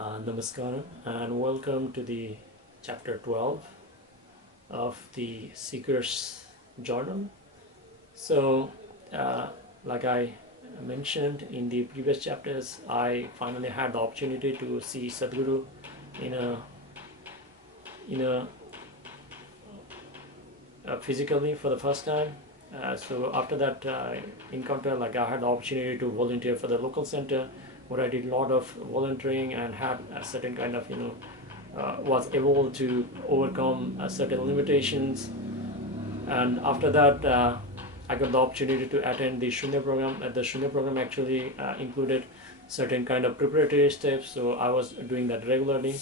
Namaskaram and welcome to the chapter 12 of the Seeker's Journal. So, like I mentioned in the previous chapters, I finally had the opportunity to see Sadhguru in a physically for the first time. So after that encounter, like I had the opportunity to volunteer for the local center, where I did a lot of volunteering and had a certain kind of was able to overcome certain limitations. And after that, I got the opportunity to attend the Shoonya program. The Shoonya program actually included certain kind of preparatory steps, so I was doing that regularly.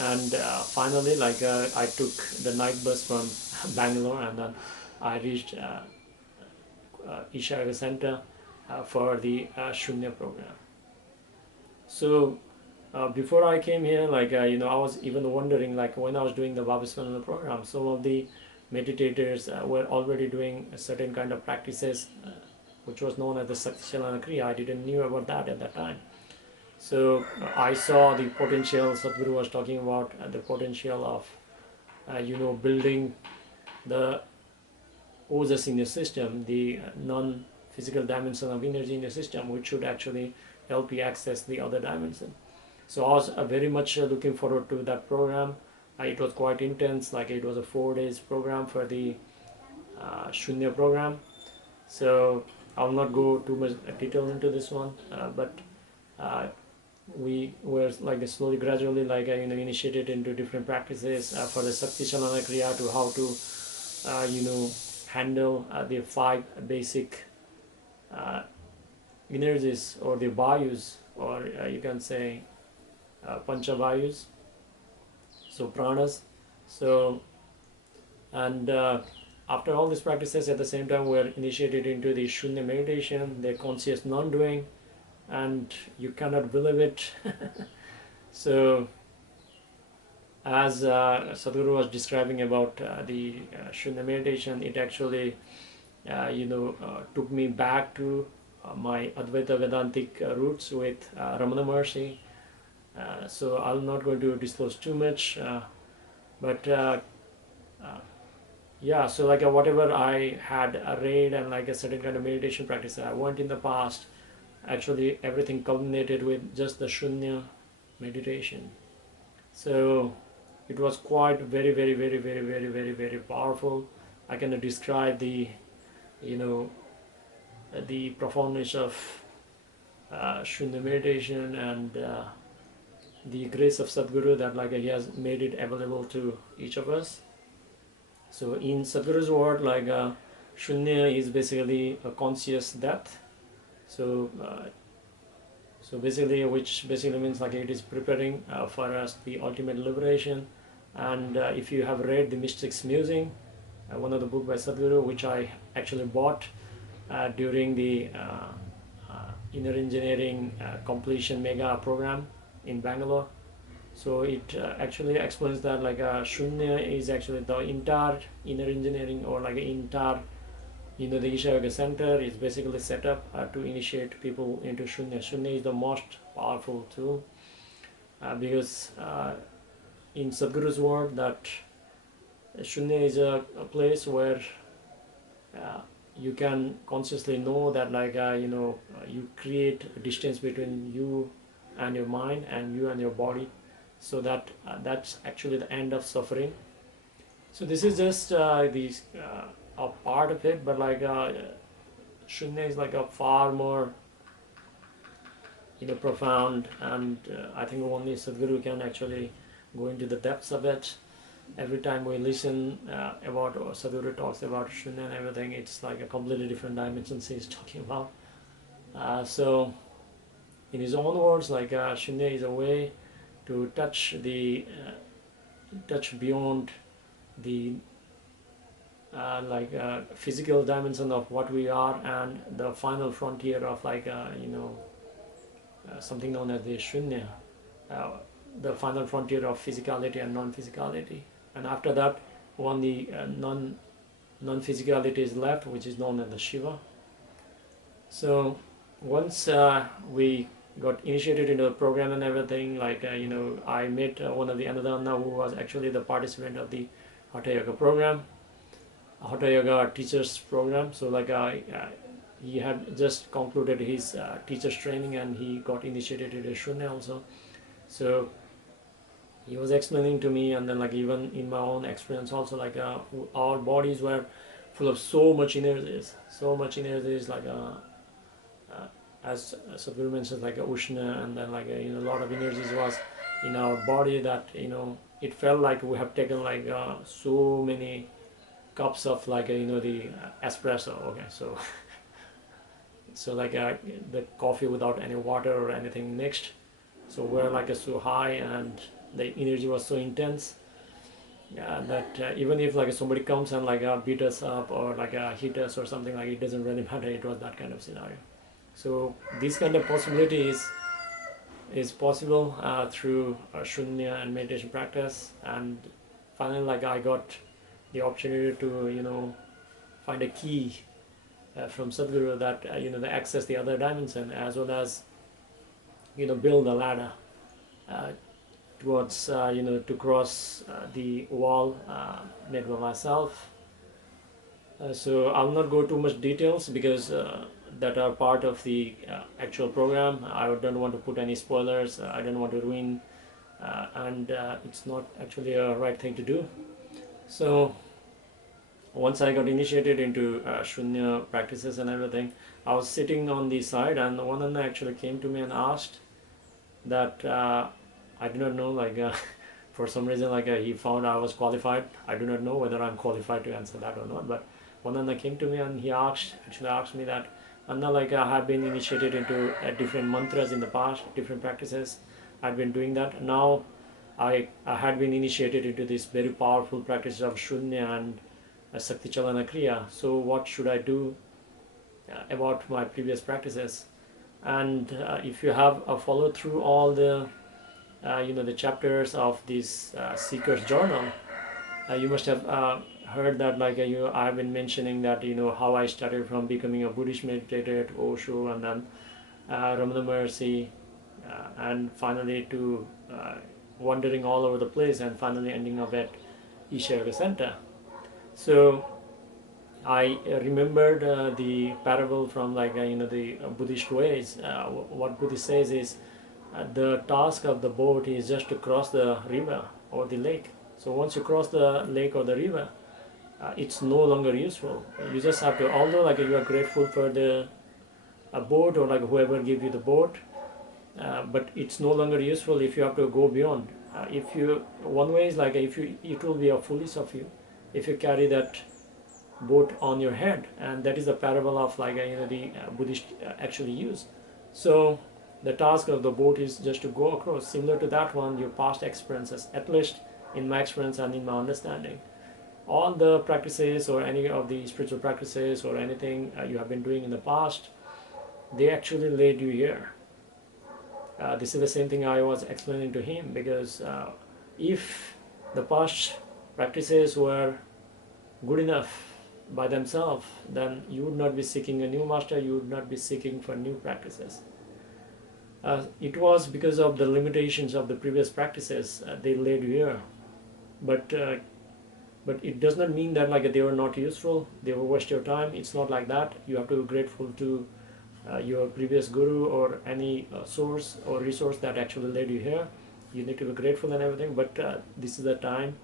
And finally, like I took the night bus from Bangalore, and then I reached Isha Center for the Shoonya program. So before I came here, like I was even wondering, like when I was doing the Bhaviswanana program, some of the meditators were already doing a certain kind of practices, which was known as the Shakti, Chalana, Kriya. I didn't knew about that at that time. So I saw the potential. Sadhguru was talking about the potential of building the ojas in your system, the non-physical dimension of energy in your system, which should actually help you access the other dimension. So I was very much looking forward to that program. It was quite intense, like it was a 4 days program for the Shoonya program. So I'll not go too much detail into this one, but we were like slowly, gradually, like initiated into different practices for the Shakti Chalana Kriya, to how to handle the 5 basic energies, or the vayus, or you can say pancha vayus, so pranas. So and after all these practices, at the same time we are initiated into the Shunya meditation, the conscious non-doing, and you cannot believe it. So as Sadhguru was describing about the Shunya meditation, it actually took me back to my Advaita Vedantic roots with Ramana Maharshi. So I'm not going to disclose too much, but yeah, so like whatever I had read and like a certain kind of meditation practice I went in the past, actually everything culminated with just the Shunya meditation. So it was quite very, very, very, very, very, very, very powerful. I cannot describe the the profoundness of Shunya meditation, and the grace of Sadhguru, that like he has made it available to each of us. So in Sadhguru's word, like Shunya is basically a conscious depth. So so basically, which basically means like it is preparing for us the ultimate liberation. And if you have read the Mystic's Musing, one of the book by Sadhguru, which I actually bought during the inner engineering completion mega program in Bangalore. So it actually explains that like Shunya is actually the entire inner engineering, or like entire the Isha Yoga Center is basically set up to initiate people into Shunya. Shunya is the most powerful tool because in Sadhguru's word, that Shunya is a place where you can consciously know that like you create a distance between you and your mind, and you and your body, so that that's actually the end of suffering. So this is just a part of it, but like Shunya is like a far more profound, and I think only Sadhguru can actually go into the depths of it. Every time we listen about, or Sadhguru talks about Shunya and everything, it's like a completely different dimension he's talking about. So in his own words, like Shunya is a way to touch the touch beyond the physical dimension of what we are, and the final frontier of like something known as the Shunya, the final frontier of physicality and non-physicality. And after that, only non-physicality is left, which is known as the Shiva. So once we got initiated into the program and everything. Like I met one of the another Anna who was actually the participant of the Hatha Yoga program, Hatha Yoga teachers program. So he had just concluded his teachers training, and he got initiated into Shoonya also. So he was explaining to me, and then even in my own experience also, our bodies were full of so much energies, as Sadhguru mentions, Ushna, and then a lot of energies was in our body that it felt like we have taken so many cups of the espresso. Okay, so the coffee without any water or anything mixed. So we're so high, and the energy was so intense that even if somebody comes and beat us up or hit us or something, it doesn't really matter. It was that kind of scenario. So this kind of possibility is possible through Shoonya and meditation practice. And finally, I got the opportunity to find a key from Sadhguru that they access the other dimension, as well as build a ladder towards to cross the wall made by myself. So I'll not go too much details because that are part of the actual program. I don't want to put any spoilers. I don't want to ruin, and it's not actually a right thing to do. So once I got initiated into Shoonya practices and everything, I was sitting on the side, and one Anna actually came to me and asked that I do not know, for some reason, he found I was qualified. I do not know whether I'm qualified to answer that or not, but one Anna came to me and he actually asked me that, Anna, I have been initiated into different mantras in the past, different practices. I've been doing that. Now I had been initiated into this very powerful practice of Shoonya and Shakti, Chalana, Kriya. So what should I do about my previous practices? And if you have followed through all the the chapters of this Seeker's Journal, you must have heard that I've been mentioning that how I started from becoming a Buddhist meditator to Osho, and then Ramana Maharshi, and finally to wandering all over the place, and finally ending up at Isha Yoga Center. So I remembered the parable from the Buddhist ways. What Buddhist says is the task of the boat is just to cross the river or the lake. So once you cross the lake or the river, it's no longer useful. You just have to, although you are grateful for the boat or whoever give you the boat, but it's no longer useful if you have to go beyond. If you, one way is it will be a foolish of you if you carry that boat on your head, and that is the parable of the Buddhist actually use. So the task of the boat is just to go across. Similar to that one, your past experiences, at least in my experience and in my understanding, all the practices or any of the spiritual practices or anything you have been doing in the past, they actually led you here. This is the same thing I was explaining to him, because if the past practices were good enough by themselves, then you would not be seeking a new master, you would not be seeking for new practices. It was because of the limitations of the previous practices they led you here, but it does not mean that they were not useful, they will waste your time. It's not like that. You have to be grateful to your previous guru or any source or resource that actually led you here. You need to be grateful and everything, but this is the time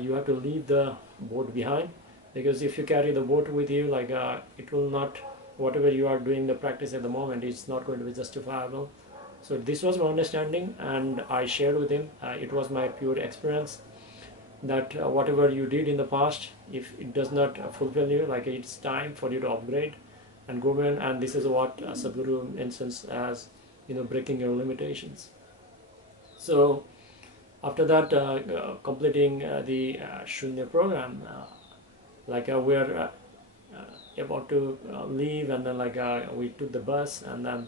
you have to leave the boat behind, because if you carry the boat with you, it will not, whatever you are doing the practice at the moment, it's not going to be justifiable. So this was my understanding, and I shared with him. It was my pure experience that whatever you did in the past, if it does not fulfill you, it's time for you to upgrade and go in. And this is what Sadhguru mentions as breaking your limitations. So after that, completing the Shoonya program, we're about to leave, and then we took the bus and then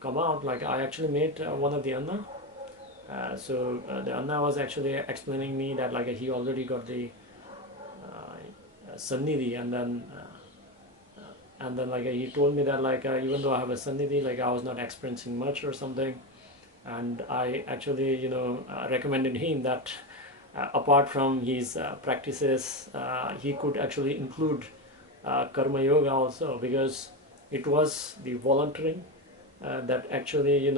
come out. I actually met one of the Anna. So the Anna was actually explaining me that he already got the Sannidhi, and then and then like he told me that like even though I have a sannidhi, like I was not experiencing much or something, and I actually recommended him that apart from his practices, he could actually include karma yoga also, because it was the volunteering that actually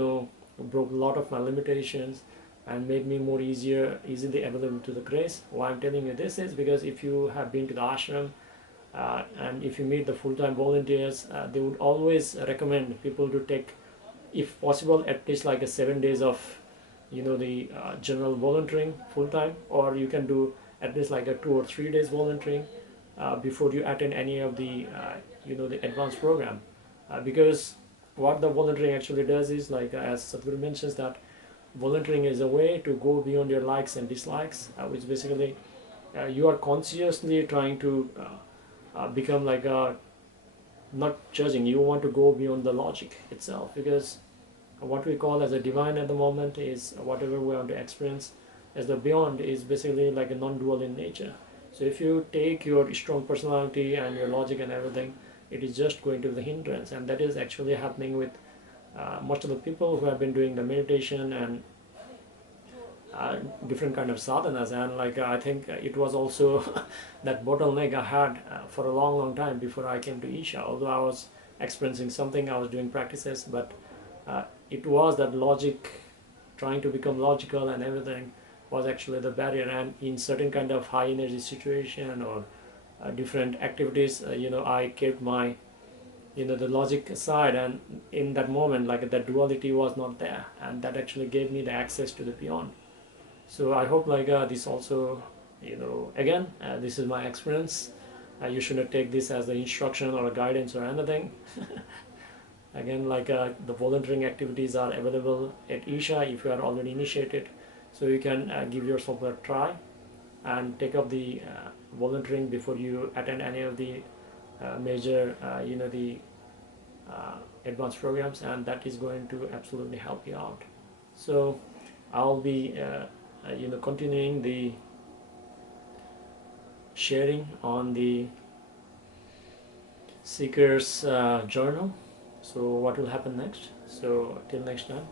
broke a lot of my limitations and made me more easily available to the grace. Why I'm telling you this is because if you have been to the ashram and if you meet the full-time volunteers, they would always recommend people to take, if possible, at least like a 7 days of the general volunteering full-time, or you can do at least like a 2 or 3 days volunteering before you attend any of the the advanced program, because what the volunteering actually does is like as Sadhguru mentions that volunteering is a way to go beyond your likes and dislikes, which basically you are consciously trying to become like a not judging. You want to go beyond the logic itself, because what we call as a divine at the moment is whatever we want to experience as the beyond is basically like a non-dual in nature. So if you take your strong personality and your logic and everything, it is just going to be the hindrance, and that is actually happening with most of the people who have been doing the meditation and different kind of sadhanas. And like I think it was also that bottleneck I had for a long time before I came to Isha. Although I was experiencing something, I was doing practices, but it was that logic, trying to become logical and everything, was actually the barrier. And in certain kind of high energy situation or different activities, I kept my the logic aside, and in that moment like that duality was not there, and that actually gave me the access to the beyond. So I hope like this also, again, this is my experience. You should not take this as the instruction or a guidance or anything. Again, like the volunteering activities are available at Isha if you are already initiated, so you can give yourself a try and take up the volunteering before you attend any of the major the advanced programs, and that is going to absolutely help you out. So I'll be continuing the sharing on the seeker's journal. So what will happen next? So till next time.